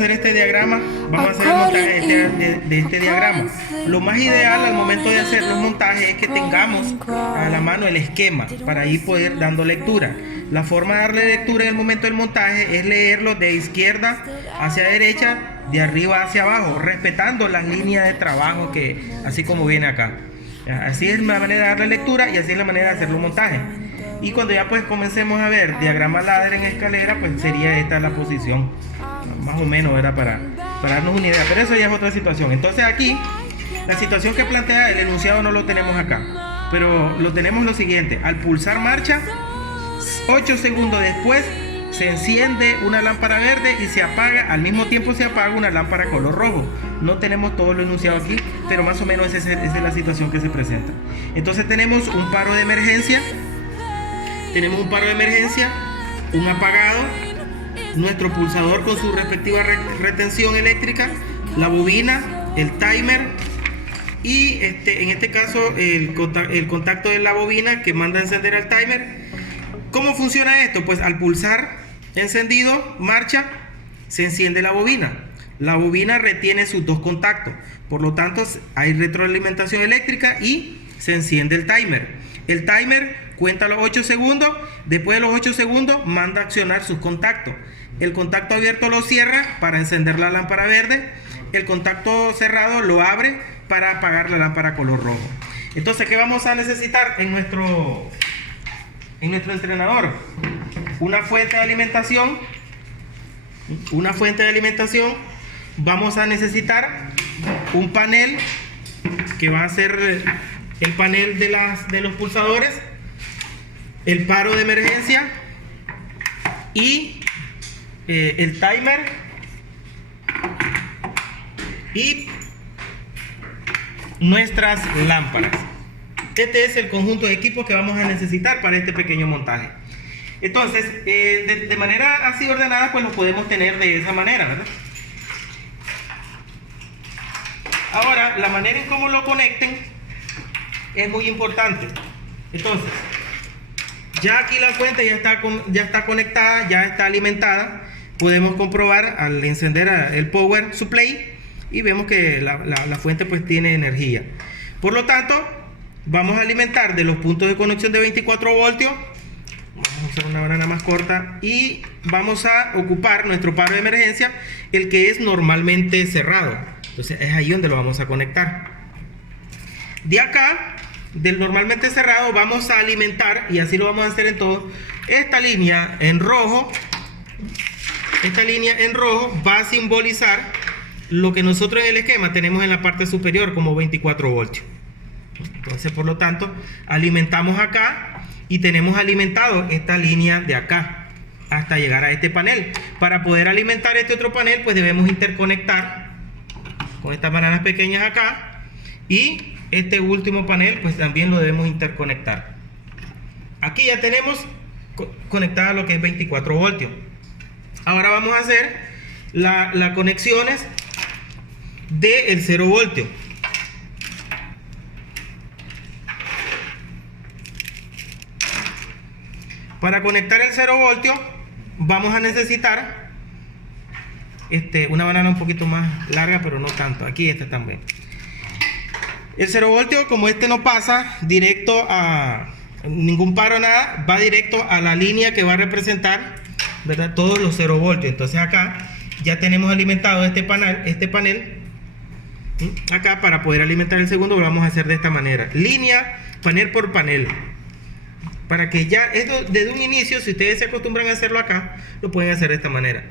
Hacer este diagrama, vamos a hacer el montaje de este diagrama. Lo más ideal al momento de hacer los montajes es que tengamos a la mano el esquema para ahí poder dando lectura. La forma de darle lectura en el momento del montaje es leerlo de izquierda hacia derecha, de arriba hacia abajo, respetando las líneas de trabajo que así como viene acá. Así es la manera de darle lectura y así es la manera de hacer los montajes. Y cuando ya pues comencemos a ver diagrama ladder en escalera, pues sería esta la posición, más o menos, era para darnos una idea, pero eso ya es otra situación. Entonces aquí, la situación que plantea el enunciado no lo tenemos acá, pero lo tenemos lo siguiente: al pulsar marcha, 8 segundos después se enciende una lámpara verde y se apaga, al mismo tiempo se apaga una lámpara color rojo. No tenemos todo lo enunciado aquí, pero más o menos esa es la situación que se presenta. Entonces tenemos un paro de emergencia, un apagado, nuestro pulsador con su respectiva retención eléctrica, la bobina, el timer y en este caso el contacto de la bobina que manda a encender al timer. ¿Cómo funciona esto? Pues al pulsar encendido, marcha, se enciende la bobina. La bobina retiene sus dos contactos, por lo tanto hay retroalimentación eléctrica y se enciende el timer. El timer cuenta los 8 segundos, después de los 8 segundos manda a accionar sus contactos. El contacto abierto lo cierra para encender la lámpara verde, el contacto cerrado lo abre para apagar la lámpara color rojo. Entonces, ¿qué vamos a necesitar en nuestro entrenador? Una fuente de alimentación. Vamos a necesitar un panel que va a ser el panel de los pulsadores, el paro de emergencia y el timer y nuestras lámparas. Este es el conjunto de equipos que vamos a necesitar para este pequeño montaje. Entonces, de manera así ordenada, pues lo podemos tener de esa manera, ¿verdad? Ahora, la manera en cómo lo conecten es muy importante. Entonces, ya aquí la fuente ya está conectada, ya está alimentada. Podemos comprobar al encender el power supply y vemos que la fuente pues tiene energía. Por lo tanto, vamos a alimentar de los puntos de conexión de 24 voltios. Vamos a usar una banana más corta y vamos a ocupar nuestro paro de emergencia, el que es normalmente cerrado. Entonces es ahí donde lo vamos a conectar. De acá, del normalmente cerrado, vamos a alimentar, y así lo vamos a hacer en todo, esta línea en rojo. Esta línea en rojo va a simbolizar lo que nosotros en el esquema tenemos en la parte superior como 24 voltios. Entonces, por lo tanto, alimentamos acá y tenemos alimentado esta línea de acá hasta llegar a este panel. Para poder alimentar este otro panel, pues debemos interconectar con estas bananas pequeñas acá, y este último panel pues también lo debemos interconectar. Aquí ya tenemos conectada lo que es 24 voltios. Ahora vamos a hacer las conexiones del 0 voltio. Para conectar el 0 voltio vamos a necesitar una banana un poquito más larga, pero no tanto. Aquí también. El 0 voltio, como no pasa directo a ningún paro, nada, va directo a la línea que va a representar, ¿verdad?, todos los 0 voltios. Entonces acá ya tenemos alimentado este panel. Acá, para poder alimentar el segundo, lo vamos a hacer de esta manera: línea, panel por panel. Para que ya esto desde un inicio, si ustedes se acostumbran a hacerlo acá, lo pueden hacer de esta manera.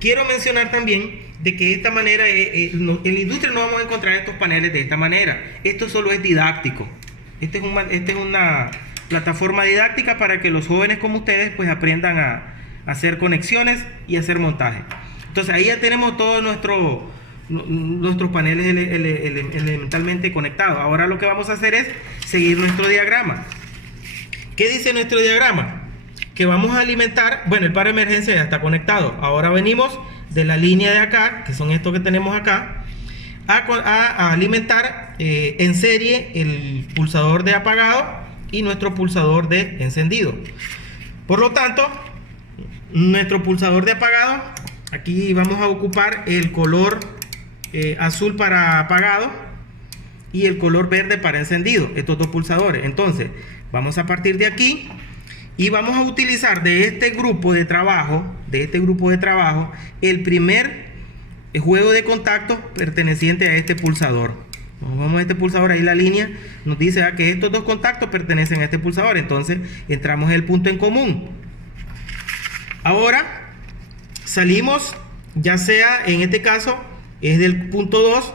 Quiero mencionar también de que de esta manera en la industria no vamos a encontrar estos paneles de esta manera. Esto solo es didáctico. Este es una plataforma didáctica para que los jóvenes como ustedes pues aprendan a hacer conexiones y hacer montaje. Entonces ahí ya tenemos todos nuestros paneles elementalmente conectados. Ahora lo que vamos a hacer es seguir nuestro diagrama. ¿Qué dice nuestro diagrama? Que vamos a alimentar, bueno, el paro de emergencia ya está conectado. Ahora venimos de la línea de acá, que son estos que tenemos acá, a alimentar en serie el pulsador de apagado y nuestro pulsador de encendido. Por lo tanto, nuestro pulsador de apagado Aquí vamos a ocupar el color azul para apagado y el color verde para encendido, estos dos pulsadores. Entonces vamos a partir de aquí y vamos a utilizar de este grupo de trabajo, el primer juego de contactos perteneciente a este pulsador. Nos vamos a este pulsador, ahí la línea nos dice que estos dos contactos pertenecen a este pulsador. Entonces entramos en el punto en común. Ahora salimos, ya sea en este caso es del punto 2,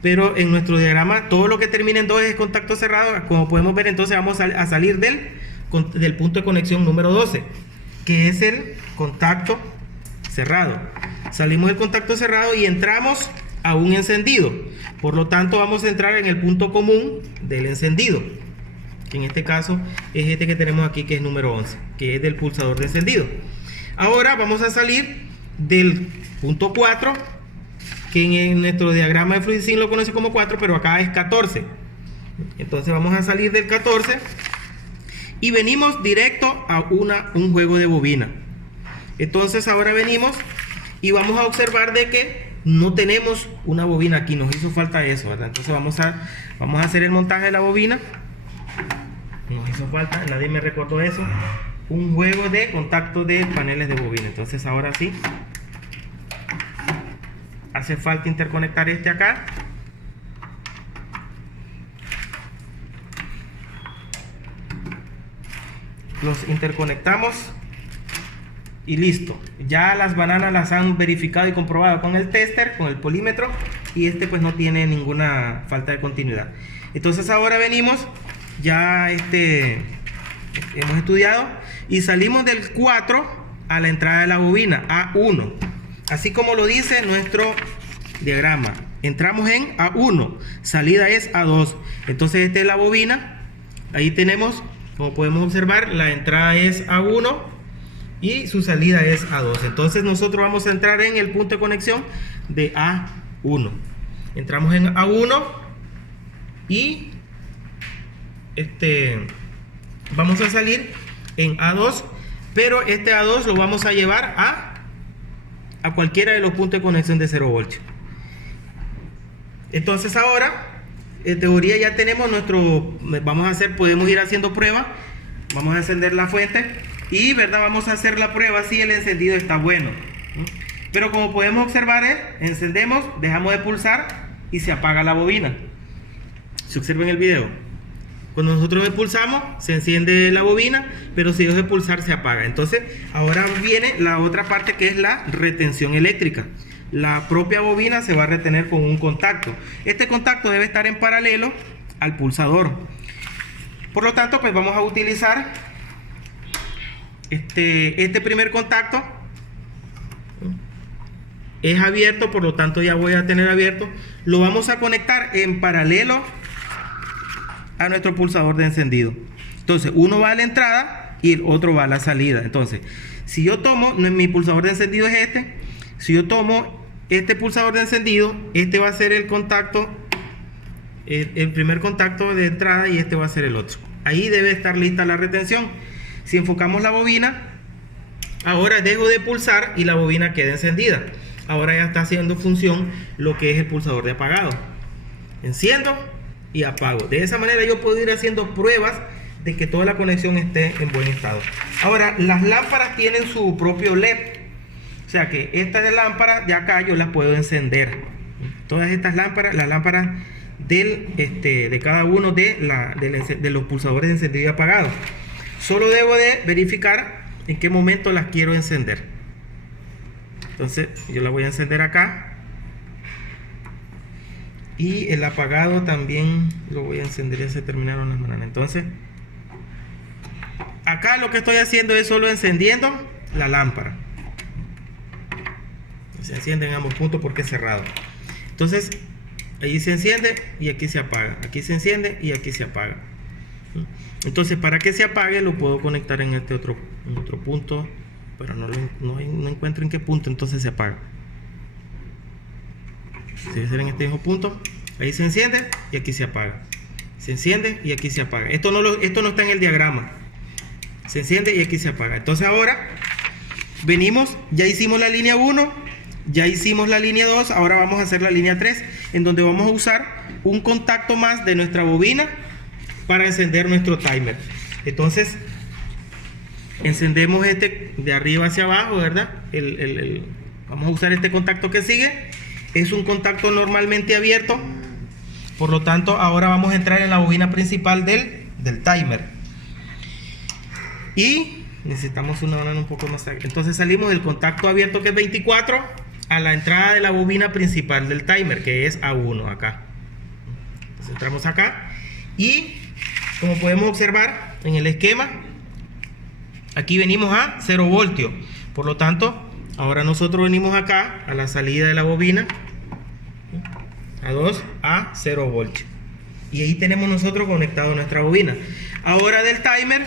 pero en nuestro diagrama todo lo que termina en 2 es contacto cerrado. Como podemos ver, entonces vamos a salir del punto de conexión número 12, que es el contacto cerrado. Salimos del contacto cerrado y entramos a un encendido. Por lo tanto, vamos a entrar en el punto común del encendido, que en este caso es este que tenemos aquí, que es número 11, que es del pulsador de encendido. Ahora vamos a salir del punto 4, que en nuestro diagrama de FluidSync lo conoce como 4, pero acá es 14. Entonces vamos a salir del 14 y venimos directo a un juego de bobina. Entonces ahora venimos y vamos a observar de que no tenemos una bobina aquí, nos hizo falta eso, ¿verdad? Entonces vamos a hacer el montaje de la bobina. Nos hizo falta, nadie me recordó eso, un juego de contacto de paneles de bobina. Entonces ahora sí hace falta interconectar este acá. Los interconectamos y listo. Ya las bananas las han verificado y comprobado con el tester, con el polímetro, y este pues no tiene ninguna falta de continuidad. Entonces ahora venimos, ya hemos estudiado y salimos del 4 a la entrada de la bobina, A1, así como lo dice nuestro diagrama. Entramos en A1, salida es A2. Entonces esta es la bobina. Ahí tenemos, como podemos observar, la entrada es A1 y su salida es A2. Entonces nosotros vamos a entrar en el punto de conexión de A1. Entramos en A1 y vamos a salir en A2, pero este A2 lo vamos a llevar a cualquiera de los puntos de conexión de 0 voltios. Entonces ahora, en teoría ya tenemos podemos ir haciendo pruebas. Vamos a encender la fuente y, ¿verdad?, vamos a hacer la prueba si el encendido está bueno. Pero como podemos observar, encendemos, dejamos de pulsar y se apaga la bobina. Si observan el video, cuando nosotros pulsamos se enciende la bobina, pero si dejo de pulsar se apaga. Entonces ahora viene la otra parte, que es la retención eléctrica. La propia bobina se va a retener con un contacto. Este contacto debe estar en paralelo al pulsador. Por lo tanto, pues vamos a utilizar este primer contacto. Es abierto, por lo tanto ya voy a tener abierto. Lo vamos a conectar en paralelo a nuestro pulsador de encendido. Entonces uno va a la entrada y el otro va a la salida. Entonces, si yo tomo, mi pulsador de encendido es este. Si yo tomo este pulsador de encendido, este va a ser el contacto, el primer contacto de entrada, y este va a ser el otro. Ahí debe estar lista la retención. Si enfocamos la bobina, ahora dejo de pulsar y la bobina queda encendida. Ahora ya está haciendo función lo que es el pulsador de apagado. Enciendo y apago. De esa manera yo puedo ir haciendo pruebas de que toda la conexión esté en buen estado. Ahora, las lámparas tienen su propio LED. O sea que estas lámparas de acá yo las puedo encender. Todas estas lámparas, las lámparas de cada uno de los pulsadores de encendido y apagado. Solo debo de verificar en qué momento las quiero encender. Entonces yo la voy a encender acá. Y el apagado también lo voy a encender. Ya se terminaron las bananas. Entonces acá lo que estoy haciendo es solo encendiendo la lámpara. Se enciende en ambos puntos porque es cerrado. Entonces ahí se enciende y aquí se apaga. Aquí se enciende y aquí se apaga. Entonces, para que se apague lo puedo conectar en este otro punto, pero no encuentro en qué punto. Entonces se apaga. Debe ser en este mismo punto. Ahí se enciende y aquí se apaga. Se enciende y aquí se apaga. Esto no está en el diagrama. Se enciende y aquí se apaga. Entonces ahora venimos, ya hicimos la línea 1 Ya hicimos la línea 2, ahora vamos a hacer la línea 3, en donde vamos a usar un contacto más de nuestra bobina para encender nuestro timer. Entonces, encendemos este de arriba hacia abajo, ¿verdad? Vamos a usar este contacto que sigue. Es un contacto normalmente abierto, por lo tanto, ahora vamos a entrar en la bobina principal del timer. Y necesitamos una bobina un poco más larga. Entonces salimos del contacto abierto, que es 24, a la entrada de la bobina principal del timer, que es A1 acá. Entonces entramos acá y, como podemos observar en el esquema, aquí venimos a 0 voltios. Por lo tanto, ahora nosotros venimos acá a la salida de la bobina A2 a 0 voltios. Y ahí tenemos nosotros conectado nuestra bobina. Ahora del timer,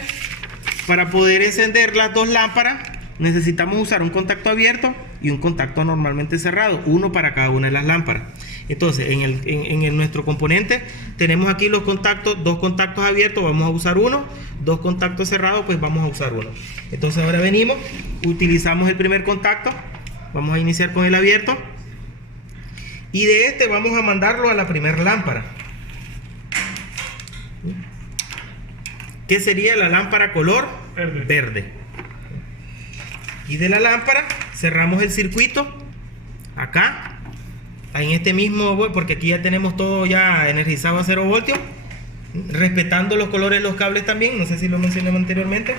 para poder encender las dos lámparas, necesitamos usar un contacto abierto y un contacto normalmente cerrado, uno para cada una de las lámparas. Entonces, en nuestro componente tenemos aquí los contactos, dos contactos abiertos, vamos a usar uno, dos contactos cerrados, pues vamos a usar uno. Entonces ahora venimos, utilizamos el primer contacto, vamos a iniciar con el abierto, y de este vamos a mandarlo a la primera lámpara, que sería la lámpara color verde. Y de la lámpara cerramos el circuito acá, en este mismo, porque aquí ya tenemos todo ya energizado a 0 voltios, respetando los colores de los cables también, no sé si lo mencioné anteriormente.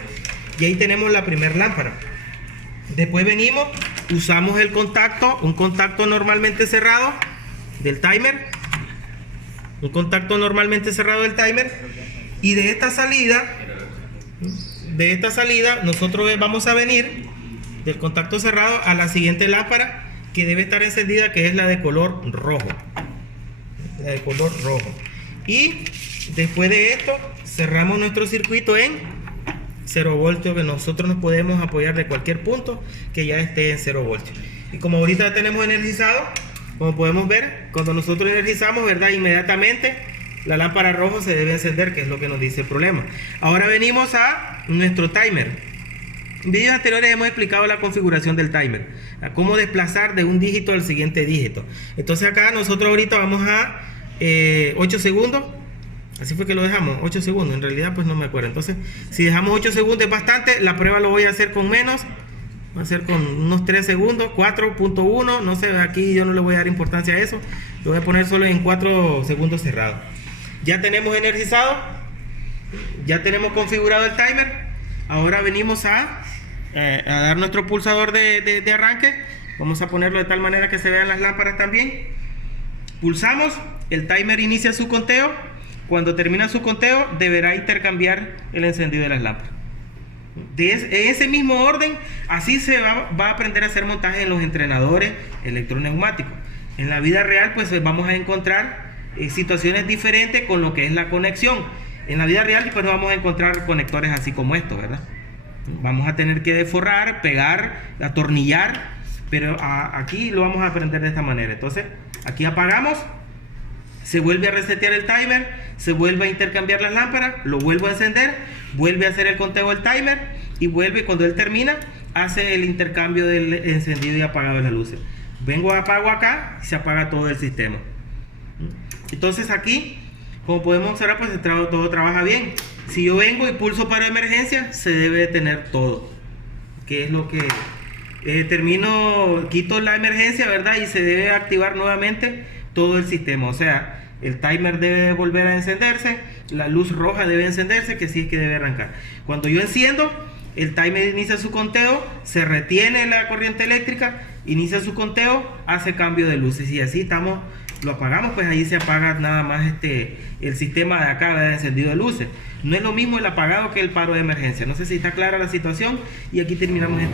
Y ahí tenemos la primera lámpara. Después venimos, usamos el contacto, un contacto normalmente cerrado del timer, un contacto normalmente cerrado del timer, y de esta salida nosotros vamos a venir del contacto cerrado a la siguiente lámpara, que debe estar encendida, que es la de color rojo, y después de esto cerramos nuestro circuito en 0 voltios, que nosotros nos podemos apoyar de cualquier punto que ya esté en 0 voltios. Y como ahorita tenemos energizado, como podemos ver, cuando nosotros energizamos, ¿verdad?, inmediatamente la lámpara roja se debe encender, que es lo que nos dice el problema. Ahora venimos a nuestro timer. En vídeos anteriores hemos explicado la configuración del timer, cómo desplazar de un dígito al siguiente dígito. Entonces acá nosotros ahorita vamos a 8 segundos. Así fue que lo dejamos, 8 segundos. En realidad pues no me acuerdo. Entonces si dejamos 8 segundos es bastante. La prueba lo voy a hacer con menos. Voy a hacer con unos 3 segundos, 4.1. No sé, aquí yo no le voy a dar importancia a eso. Lo voy a poner solo en 4 segundos cerrados. Ya tenemos energizado, ya tenemos configurado el timer. Ahora venimos a dar nuestro pulsador de arranque. Vamos a ponerlo de tal manera que se vean las lámparas también. Pulsamos, el timer inicia su conteo. Cuando termina su conteo deberá intercambiar el encendido de las lámparas. En ese mismo orden, así se va a aprender a hacer montaje en los entrenadores electroneumáticos. En la vida real pues vamos a encontrar situaciones diferentes con lo que es la conexión. En la vida real pues no vamos a encontrar conectores así como estos, ¿verdad? Vamos a tener que deforrar, pegar, atornillar, pero aquí lo vamos a aprender de esta manera. Entonces aquí apagamos, se vuelve a resetear el timer, se vuelve a intercambiar las lámparas, lo vuelvo a encender, vuelve a hacer el conteo del timer y vuelve, cuando él termina, hace el intercambio del encendido y apagado de las luces. Vengo, apago acá y se apaga todo el sistema. Entonces aquí, como podemos observar, pues todo trabaja bien. Si yo vengo y pulso para emergencia, se debe detener todo, que es lo que quito la emergencia, ¿verdad? Y se debe activar nuevamente todo el sistema. O sea, el timer debe volver a encenderse, la luz roja debe encenderse, que sí es que debe arrancar. Cuando yo enciendo, el timer inicia su conteo, se retiene la corriente eléctrica, inicia su conteo, hace cambio de luces, y así lo apagamos, pues ahí se apaga nada más el sistema de acá de encendido de luces. No es lo mismo el apagado que el paro de emergencia. No sé si está clara la situación, y aquí terminamos.